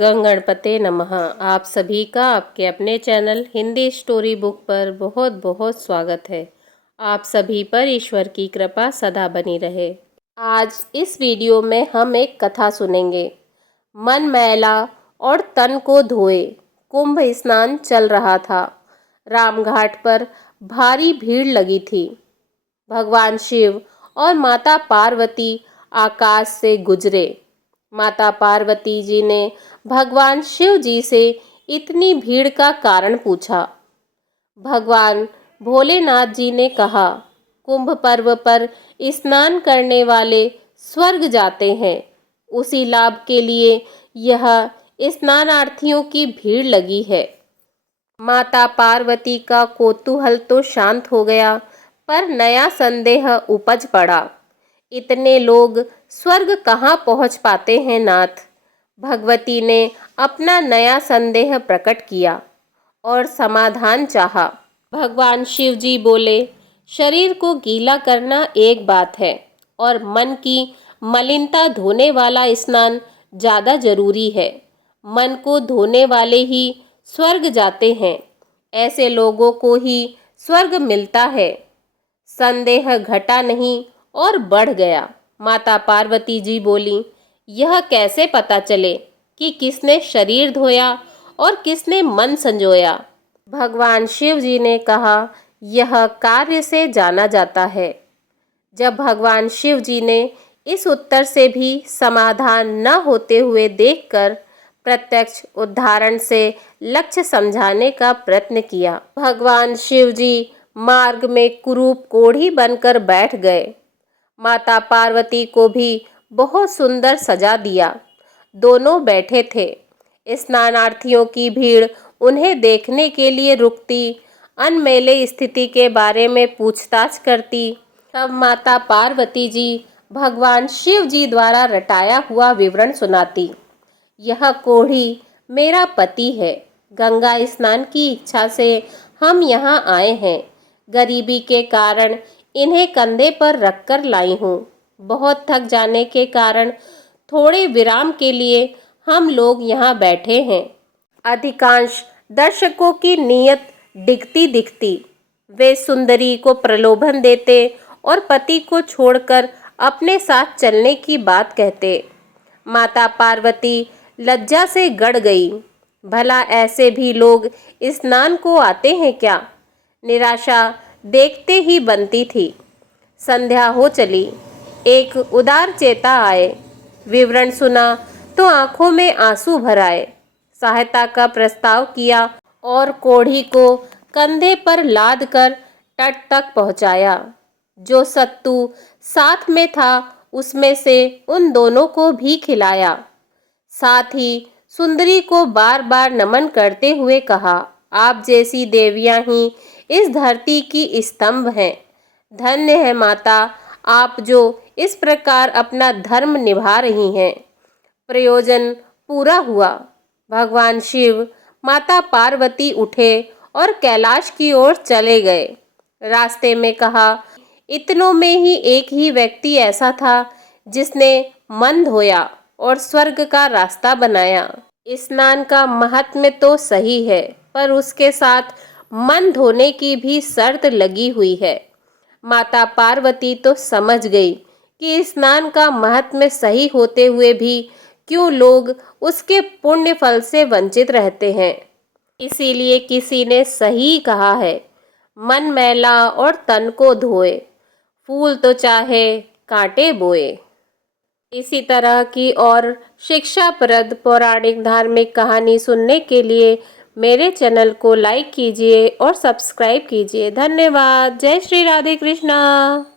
गणपते नमः। आप सभी का आपके अपने चैनल हिंदी स्टोरी बुक पर बहुत बहुत स्वागत है। आप सभी पर ईश्वर की कृपा सदा बनी रहे। आज इस वीडियो में हम एक कथा सुनेंगे। मन मैला और तन को धोए कुंभ स्नान चल रहा था। रामघाट पर भारी भीड़ लगी थी। भगवान शिव और माता पार्वती आकाश से गुजरे। माता पार्वती जी ने भगवान शिव जी से इतनी भीड़ का कारण पूछा। भगवान भोलेनाथ जी ने कहा, कुंभ पर्व पर स्नान करने वाले स्वर्ग जाते हैं। उसी लाभ के लिए यह स्नानार्थियों की भीड़ लगी है। माता पार्वती का कौतूहल तो शांत हो गया, पर नया संदेह उपज पड़ा। इतने लोग स्वर्ग कहाँ पहुँच पाते हैं नाथ? भगवती ने अपना नया संदेह प्रकट किया और समाधान चाहा। भगवान शिव जी बोले, शरीर को गीला करना एक बात है और मन की मलिनता धोने वाला स्नान ज़्यादा जरूरी है। मन को धोने वाले ही स्वर्ग जाते हैं। ऐसे लोगों को ही स्वर्ग मिलता है। संदेह घटा नहीं और बढ़ गया। माता पार्वती जी बोली, यह कैसे पता चले कि किसने शरीर धोया और किसने मन संजोया? भगवान शिव जी ने कहा, यह कार्य से जाना जाता है। जब भगवान शिव जी ने इस उत्तर से भी समाधान न होते हुए देखकर प्रत्यक्ष उदाहरण से लक्ष्य समझाने का प्रयत्न किया। भगवान शिव जी मार्ग में कुरूप कोढ़ी बनकर बैठ गए। माता पार्वती को भी बहुत सुंदर सजा दिया। दोनों बैठे थे। स्नानार्थियों की भीड़ उन्हें देखने के लिए रुकती, अनमेले स्थिति के बारे में पूछताछ करती। तब माता पार्वती जी भगवान शिव जी द्वारा रटाया हुआ विवरण सुनाती। यह कोढ़ी मेरा पति है। गंगा स्नान की इच्छा से हम यहाँ आए हैं। गरीबी के कारण इन्हें कंधे पर रखकर लाई हूँ। बहुत थक जाने के कारण थोड़े विराम के लिए हम लोग यहाँ बैठे हैं। अधिकांश दर्शकों की नीयत डिगती दिखती। वे सुंदरी को प्रलोभन देते और पति को छोड़कर अपने साथ चलने की बात कहते। माता पार्वती लज्जा से गड़ गई। भला ऐसे भी लोग स्नान को आते हैं क्या? निराशा देखते ही बनती थी। संध्या हो चली। एक उदार चेता आए। विवरण सुना तो आंखों में आंसू भर आए। सहायता का प्रस्ताव किया और कोढ़ी को कंधे पर लाद कर तट तक पहुंचाया। जो सत्तू साथ में था उसमें से उन दोनों को भी खिलाया। साथ ही सुंदरी को बार बार नमन करते हुए कहा, आप जैसी देवियां ही इस धरती की स्तंभ हैं। धन्य है माता, आप जो इस प्रकार अपना धर्म निभा रही हैं। प्रयोजन पूरा हुआ। भगवान शिव माता पार्वती उठे और कैलाश की ओर चले गए। रास्ते में कहा, इतनों में ही एक ही व्यक्ति ऐसा था जिसने मन धोया और स्वर्ग का रास्ता बनाया। स्नान का महात्म्य तो सही है, पर उसके साथ मन धोने की भी शर्त लगी हुई है। माता पार्वती तो समझ गई कि स्नान का महात्म्य सही होते हुए भी क्यों लोग उसके पुण्य फल से वंचित रहते हैं। इसीलिए किसी ने सही कहा है, मन मैला और तन को धोए, फूल तो चाहे कांटे बोए। इसी तरह की और शिक्षाप्रद पौराणिक धार्मिक कहानी सुनने के लिए मेरे चैनल को लाइक कीजिए और सब्सक्राइब कीजिए। धन्यवाद। जय श्री राधे कृष्णा।